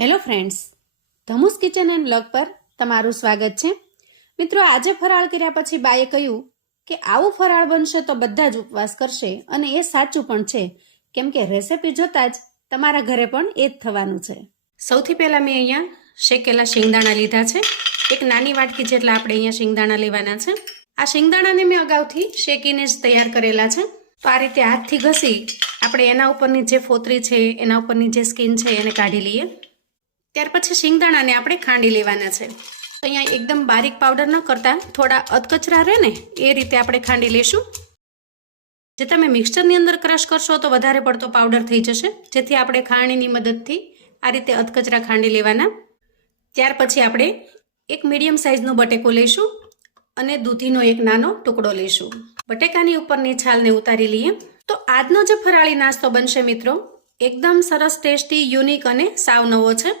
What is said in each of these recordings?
Hello friends, ધમુસ kitchen and blog પર તમારું સ્વાગત છે. મિત્રો, આજે ફરાળ કર્યા પછી બાએ કહ્યું કે આવું ફરાળ બનશે તો બધા જ ઉપવાસ કરશે, અને એ સાચું પણ છે, કેમ કે રેસિપી જોતા જ તમારા ઘરે પણ એ જ થવાનું છે. સૌથી પહેલાં મેં અહીંયા શેકેલા શિંગદાણા લીધા છે. એક નાની વાટકી જેટલા આપણે અહીંયા શિંગદાણા લેવાના છે. આ શિંગદાણાને મેં અગાઉથી શેકીને જ તૈયાર કરેલા છે. તો આ રીતે હાથથી ઘસી આપણે એના ઉપરની જે ફોતરી છે, એના ઉપરની જે સ્કિન છે એને કાઢી લઈએ. ત્યાર પછી શિંગદાણાને આપણે ખાંડી લેવાના છે. અહીંયા એકદમ બારીક પાવડર ન કરતા થોડા અધકચરા રહે ને એ રીતે આપણે ખાંડી લેશું. જે તમે મિક્સચરની અંદર ક્રશ કરશો તો વધારે પડતો પાવડર થઈ જશે, જેથી આપણે ખાંડની મદદથી આ રીતે અધકચરા ખાંડી લેવાના. ત્યાર પછી આપણે એક મીડિયમ સાઇઝનો બટેકો લઈશું અને દૂધીનો એક નાનો ટુકડો લઈશું. બટેકાની ઉપરની છાલને ઉતારી લઈએ. તો આજનો જે ફરાળી નાસ્તો બનશે મિત્રો, એકદમ સરસ ટેસ્ટી, યુનિક અને સાવ નવો છે.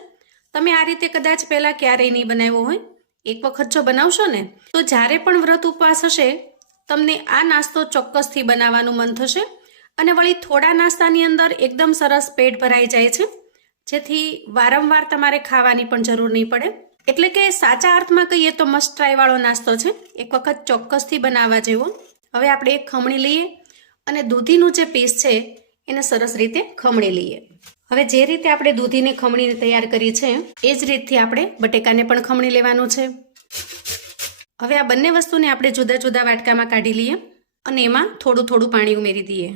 તમે આ રીતે કદાચ પહેલાં ક્યારેય નહીં બનાવ્યો હોય, એક વખત જો બનાવશો ને તો જ્યારે પણ વ્રત ઉપવાસ હશે તમને આ નાસ્તો ચોક્કસથી બનાવવાનું મન થશે. અને વળી થોડા નાસ્તાની અંદર એકદમ સરસ પેટ ભરાઈ જાય છે, જેથી વારંવાર તમારે ખાવાની પણ જરૂર નહીં પડે. એટલે કે સાચા અર્થમાં કહીએ તો મસ્ટ ટ્રાય વાળો નાસ્તો છે, એક વખત ચોક્કસથી બનાવવા જેવો. હવે આપણે એક ખમણી લઈએ અને દૂધીનું જે પીસ છે એને સરસ રીતે ખમણી લઈએ. હવે જે રીતે આપણે દૂધીને ખમણીને તૈયાર કરી છે એ જ રીતથી આપણે બટેકાને પણ ખમણી લેવાનું છે. હવે આ બંને વસ્તુને આપણે જુદા જુદા વાટકામાં કાઢી લઈએ અને એમાં થોડું થોડું પાણી ઉમેરી દઈએ.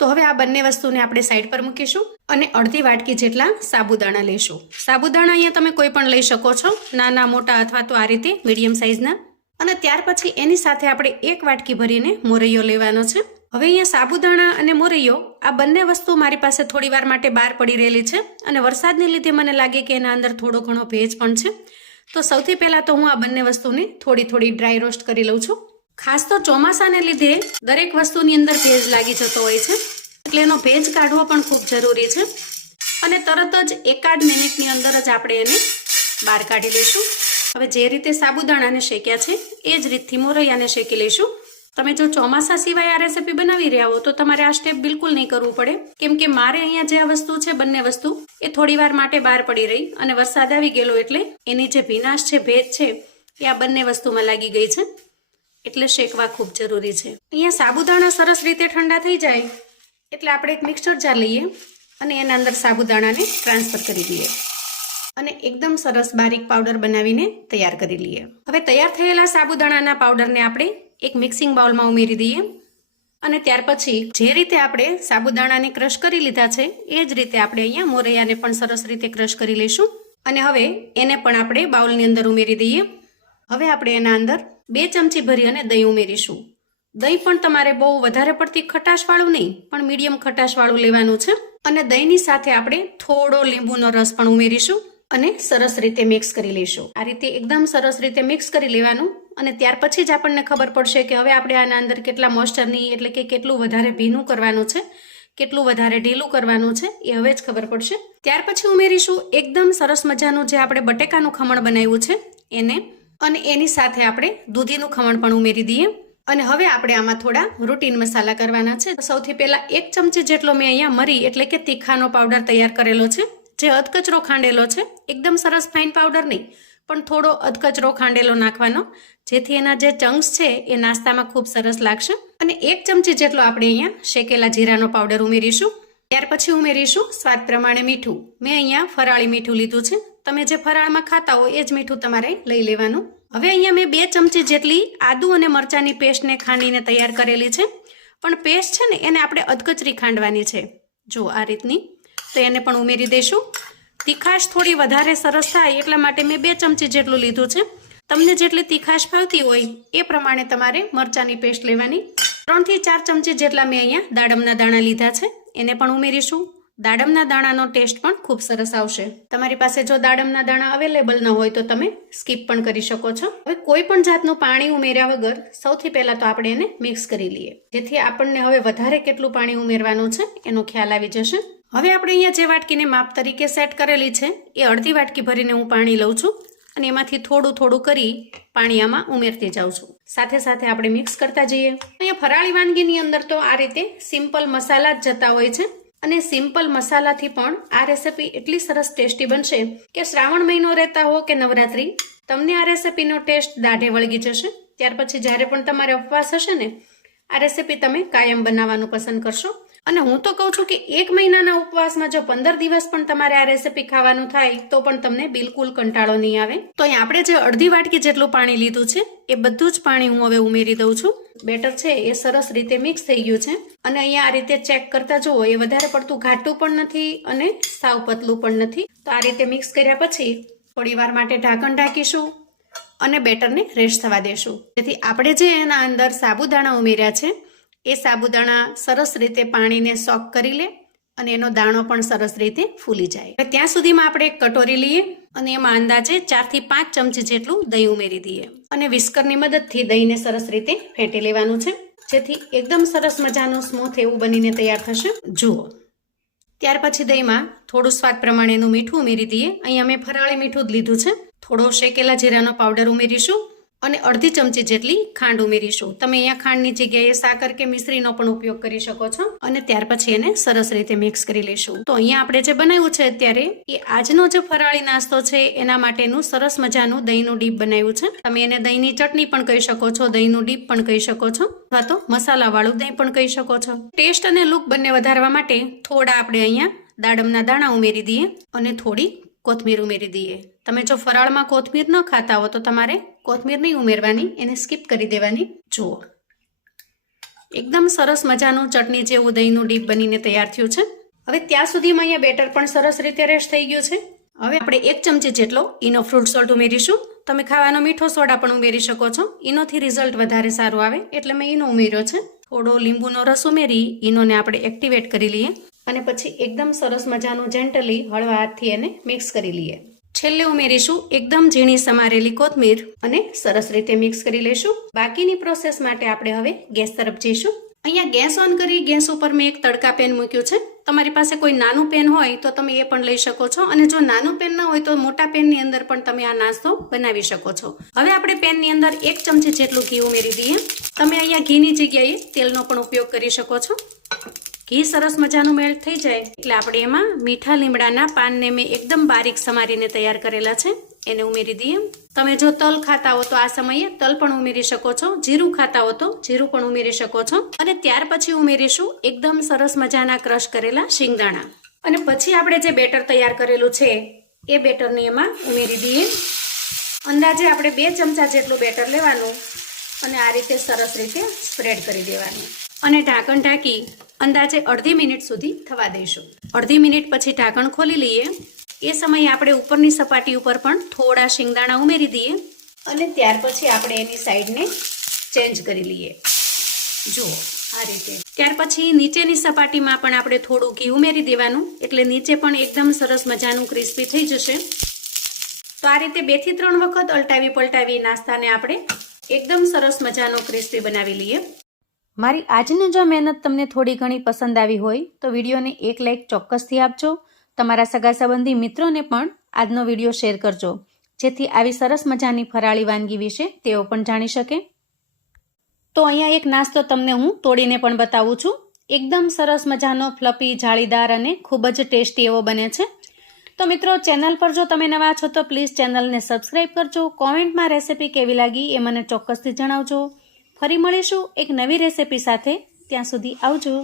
તો હવે આ બંને વસ્તુને આપણે સાઈડ પર મૂકીશું અને અડધી વાટકી જેટલા સાબુદાણા લઈશું. સાબુદાણા અહીંયા તમે કોઈ પણ લઈ શકો છો, નાના મોટા અથવા તો આ રીતે મીડિયમ સાઇઝના. અને ત્યાર પછી એની સાથે આપણે એક વાટકી ભરીને મોરૈયો લેવાનો છે. હવે અહીંયા સાબુદાણા અને મોરૈયો આ બંને વસ્તુ મારી પાસે થોડી વાર માટે બહાર પડી રહેલી છે, અને વરસાદને લીધે મને લાગે કે એના અંદર થોડો ઘણો ભેજ પણ છે. તો સૌથી પહેલાં તો હું આ બંને વસ્તુને થોડી થોડી ડ્રાય રોસ્ટ કરી લઉં છું. ખાસ તો ચોમાસાને લીધે દરેક વસ્તુની અંદર ભેજ લાગી જતો હોય છે, એટલે એનો ભેજ કાઢવો પણ ખૂબ જરૂરી છે. અને તરત જ એકાદ મિનિટની અંદર જ આપણે એને બહાર કાઢી લઈશું. હવે જે રીતે સાબુદાણાને શેક્યા છે એ જ રીતથી મોરૈયાને શેકી લઈશું. તમે જો ચોમાસા સિવાય આ રેસીપી બનાવી રહ્યા હો તો તમારે આ સ્ટેપ બિલકુલ નહીં કરવું પડે, કેમ કે મારે અહીંયા જે આ વસ્તુ છે, બંને વસ્તુ એ થોડી વાર માટે બહાર પડી રહી અને વરસાદ આવી ગયેલો, એટલે એની જે ભીનાશ છે, ભેજ છે, એ આ બંને વસ્તુમાં લાગી ગઈ છે, એટલે શેકવા ખૂબ જરૂરી છે. અહીંયા સાબુદાણા સરસ રીતે ઠંડા થઈ જાય એટલે આપણે એક મિક્સર જાર લઈએ અને એના અંદર સાબુદાણાને ટ્રાન્સફર કરી દઈએ અને એકદમ સરસ બારીક પાવડર બનાવીને તૈયાર કરી લઈએ. હવે તૈયાર થયેલા સાબુદાણાના પાવડરને આપણે એક મિક્સિંગ બાઉલમાં ઉમેરી દઈએ અને ત્યાર પછી જે રીતે આપણે સાબુદાણાને ક્રશ કરી લીધા છે એ જ રીતે આપણે અહીંયા મોરૈયાને પણ સરસ રીતે ક્રશ કરી લઈશું. અને હવે એને પણ આપણે બાઉલની અંદર ઉમેરી દઈએ. હવે આપણે એના અંદર 2 ચમચી ભરી અને દહીં ઉમેરીશું. દહીં પણ તમારે બહુ વધારે પડતી ખટાશવાળું નહીં, પણ મીડિયમ ખટાશવાળું લેવાનું છે. અને દહીંની સાથે આપણે થોડો લીંબુનો રસ પણ ઉમેરીશું અને સરસ રીતે મિક્સ કરી લઈશું. આ રીતે એકદમ સરસ રીતે મિક્સ કરી લેવાનું. અને ત્યાર પછી જ આપણને ખબર પડશે કે હવે આપણે આના અંદર કેટલા મોઇસ્ચરની, એટલે કે કેટલું વધારે ભીનું કરવાનું છે, કેટલું વધારે ઢીલું કરવાનું છે, એ હવે જ ખબર પડશે. ત્યાર પછી ઉમેરીશું એકદમ સરસ મજાનું જે આપણે બટેકાનું ખમણ બનાવ્યું છે એને, અને એની સાથે આપણે દૂધીનું ખમણ પણ ઉમેરી દઈએ. અને હવે આપણે આમાં થોડા રૂટીન મસાલા કરવાના છે. સૌથી પહેલાં 1 ચમચી જેટલો મેં અહીંયા મરી એટલે કે તીખાનો પાવડર તૈયાર કરેલો છે, જે અધકચરો ખાંડેલો છે. એકદમ સરસ ફાઇન પાવડર નહીં, પણ થોડો અધકચરો ખાંડેલો નાખવાનો, જેથી એના જે ચંક્સ છે એ નાસ્તામાં ખૂબ સરસ લાગશે. અને 1 ચમચી જેટલો આપણે અહીંયા શેકેલા જીરાનો પાવડર ઉમેરીશું. ત્યાર પછી ઉમેરીશું સ્વાદ પ્રમાણે મીઠું. મેં અહીંયા ફરાળી મીઠું લીધું છે, તમે જે ફરાળમાં ખાતા હો એ જ મીઠું તમારે લઈ લેવાનું. હવે અહીંયા મેં 2 ચમચી જેટલી આદુ અને મરચાંની પેસ્ટને ખાંડીને તૈયાર કરેલી છે, પણ પેસ્ટ છે ને એને આપણે અધકચરી ખાંડવાની છે, જો આ રીતની. તો એને પણ ઉમેરી દઈશું. તીખાશ થોડી વધારે સરસ થાય એટલા માટે મેં 2 ચમચી જેટલું લીધું છે. તમને જેટલી તીખાશ ભાવતી હોય એ પ્રમાણે તમારે મરચાંની પેસ્ટ લેવાની. 3 થી 4 ચમચી જેટલા મેં અહીંયા દાડમના દાણા લીધા છે, એને પણ ઉમેરીશું. દાડમના દાણાનો ટેસ્ટ પણ ખૂબ સરસ આવશે. તમારી પાસે જો દાડમના દાણા અવેલેબલ ન હોય તો તમે સ્કીપ પણ કરી શકો છો. હવે કોઈ પણ જાતનું પાણી ઉમેર્યા વગર સૌથી પહેલા તો આપણે એને મિક્સ કરી લઈએ, જેથી આપણને હવે વધારે કેટલું પાણી ઉમેરવાનું છે એનો ખ્યાલ આવી જશે. હવે આપણે અહીંયા જે વાટકીને માપ તરીકે સેટ કરેલી છે એ અડધી વાટકી ભરીને હું પાણી લઉં છું અને એમાંથી થોડું થોડું કરી પાણી આમાં ઉમેરતી જાઉં છું. સાથે સાથે આપણે મિક્સ કરતા જઈએ. અહીંયા ફરાળી વાનગીની અંદર તો આ રીતે સિમ્પલ મસાલા જ જતા હોય છે, અને સિમ્પલ મસાલાથી પણ આ રેસીપી એટલી સરસ ટેસ્ટી બનશે કે શ્રાવણ મહિનો રહેતા હો કે નવરાત્રી, તમને આ રેસીપીનો ટેસ્ટ દાઢે વળગી જશે. ત્યાર પછી જ્યારે પણ તમારે ઉપવાસ હશે ને, આ રેસીપી તમે કાયમ બનાવવાનું પસંદ કરશો. અને હું તો કહું છું કે 1 મહિનાના ઉપવાસમાં જો 15 દિવસ પણ તમારે આ રેસીપી ખાવાનું થાય તો પણ તમને બિલકુલ કંટાળો નહીં આવે. તો અહીં આપણે જે અડધી વાટકી જેટલું પાણી લીધું છે એ બધું જ પાણી હું હવે ઉમેરી દઉં છું. બેટર છે એ સરસ રીતે મિક્સ થઈ ગયું છે અને અહીંયા આ રીતે ચેક કરતા જુઓ, એ વધારે પડતું ઘાટું પણ નથી અને સાવ પતલું પણ નથી. તો આ રીતે મિક્સ કર્યા પછી થોડી વાર માટે ઢાંકણ ઢાંકીશું અને બેટરને રેસ્ટ થવા દેશું, જેથી આપણે જે એના અંદર સાબુદાણા ઉમેર્યા છે એ સાબુદાણા સરસ રીતે પાણીને સોક કરી લે અને એનો દાણો પણ સરસ રીતે ફૂલી જાય. ત્યાં સુધીમાં આપણે એક કટોરી લઈએ અને એમાં અંદાજે 4 થી 5 ચમચી જેટલું દહીં ઉમેરી દઈએ અને વિસ્કરની મદદથી દહીંને સરસ રીતે ફેંટી લેવાનું છે, જેથી એકદમ સરસ મજાનું સ્મૂથ એવું બનીને તૈયાર થશે. જુઓ, ત્યાર પછી દહીંમાં થોડું સ્વાદ પ્રમાણેનું મીઠું ઉમેરી દઈએ. અહીંયા મેં ફરાળી મીઠું જ લીધું છે. થોડો શેકેલા જીરાનો પાવડર ઉમેરીશું અને અડધી ચમચી જેટલી ખાંડ ઉમેરીશું. તમે અહીંયા ખાંડની જગ્યાએ સાકર કે મિશ્રીનો પણ ઉપયોગ કરી શકો છો. અને ત્યાર પછી એને સરસ રીતે મિક્સ કરી લઈશું. તો અહીંયા આપણે જે બનાવ્યું છે અત્યારે એ આજનો જે ફરાળી નાસ્તો છે એના માટેનું સરસ મજાનું દહીંનું ડીપ બનાવ્યું છે. તમે એને દહીંની ચટણી પણ કહી શકો છો, દહીંનું ડીપ પણ કહી શકો છો, અથવા તો મસાલાવાળું દહીં પણ કહી શકો છો. ટેસ્ટ અને લુક બંને વધારવા માટે થોડા આપણે અહીંયા દાડમના દાણા ઉમેરી દઈએ અને થોડી કોથમીર ઉમેરી દઈએ. તમે જો ફરાળમાં કોથમીર ન ખાતા હો તો તમારે કોથમીર નહીં ઉમેરવાની, એને સ્કીપ કરી દેવાની. જુઓ, એકદમ સરસ મજાનું ચટણી જેવું દહીંનું ડીપ બનીને તૈયાર થયું છે. હવે ત્યાં સુધીમાં અહીંયા બેટર પણ સરસ રીતે રેસ્ટ થઈ ગયું છે. હવે આપણે 1 ચમચી જેટલો ઈનો ફ્રૂટ સોલ્ટ ઉમેરીશું. તમે ખાવાનો મીઠો સોડા પણ ઉમેરી શકો છો. ઈનોથી રિઝલ્ટ વધારે સારું આવે એટલે મેં ઈનો ઉમેર્યો છે. થોડો લીંબુનો રસ ઉમેરી ઈનોને આપણે એક્ટિવેટ કરી લઈએ અને પછી એકદમ સરસ મજાનું જેન્ટલી હળવા હાથથી એને મિક્સ કરી લઈએ. છેલ્લે ઉમેરીશું એકદમ ઝીણી સમારેલી કોથમીર અને સરસ રીતે મિક્સ કરી લઈશું. બાકીની પ્રોસેસ માટે આપણે હવે ગેસ તરફ જઈશું. અહીંયા ગેસ ઓન કરી ગેસ ઉપર મેં એક તડકા પેન મૂક્યું છે. તમારી પાસે કોઈ નાનું પેન હોય તો તમે એ પણ લઈ શકો છો અને જો નાનું પેન ના હોય તો મોટા પેનની અંદર પણ તમે આ નાસ્તો બનાવી શકો છો. હવે આપણે પેનની અંદર 1 ચમચી જેટલું ઘી ઉમેરી દઈએ. તમે અહીંયા ઘીની જગ્યાએ તેલનો પણ ઉપયોગ કરી શકો છો. ઘી સરસ મજાનું મેલ્ટ થઈ જાય એટલે આપણે એમાં મીઠા લીમડાના પાનને મેં એકદમ બારીક સમારીને તૈયાર કરેલા છે એને ઉમેરી દઈએ. તમે જો તલ ખાતા હો તો આ સમયે તલ પણ ઉમેરી શકો છો, જીરું ખાતા હો તો જીરું પણ ઉમેરી શકો છો. અને ત્યાર પછી ઉમેરીશું એકદમ સરસ મજાના ક્રશ કરેલા શિંગદાણા. અને પછી આપણે જે બેટર તૈયાર કરેલું છે એ બેટરને એમાં ઉમેરી દઈએ. અંદાજે આપણે 2 ચમચા જેટલું બેટર લેવાનું અને આ રીતે સરસ રીતે સ્પ્રેડ કરી દેવાનું અને ઢાંકણ ઢાંકી અંદાજે અડધી મિનિટ સુધી થવા દઈશું. અડધી મિનિટ પછી ઢાંકણ ખોલી લઈએ. એ સમયે આપણે ઉપરની સપાટી ઉપર પણ થોડા શિંગદાણા ઉમેરી દઈએ અને ત્યાર પછી આપણે એની સાઈડને ચેન્જ કરી લઈએ. જુઓ, આ રીતે. ત્યાર પછી નીચેની સપાટીમાં પણ આપણે થોડું ઘી ઉમેરી દેવાનું એટલે નીચે પણ એકદમ સરસ મજાનું ક્રિસ્પી થઈ જશે. તો આ રીતે 2 થી 3 વખત અલટાવી પલટાવી નાસ્તાને આપણે એકદમ સરસ મજાનો ક્રિસ્પી બનાવી લઈએ. મારી આજની જો મહેનત તમને થોડી ઘણી પસંદ આવી હોય તો વિડીયોને એક લાઇક ચોક્કસથી આપજો. તમારા સગા સંબંધી મિત્રોને પણ આજનો વિડીયો શેર કરજો, જેથી આવી સરસ મજાની ફરાળી વાનગી વિશે તેઓ પણ જાણી શકે. તો અહીંયા એક નાસ્તો તમને હું તોડીને પણ બતાવું છું. એકદમ સરસ મજાનો ફ્લફી, જાળીદાર અને ખૂબ જ ટેસ્ટી એવો બને છે. તો મિત્રો, ચેનલ પર જો તમે નવા છો તો પ્લીઝ ચેનલને સબસ્ક્રાઈબ કરજો. કોમેન્ટમાં રેસીપી કેવી લાગી એ મને ચોક્કસથી જણાવજો. ફરી મળીશું એક નવી રેસીપી સાથે. ત્યાં સુધી આવજો.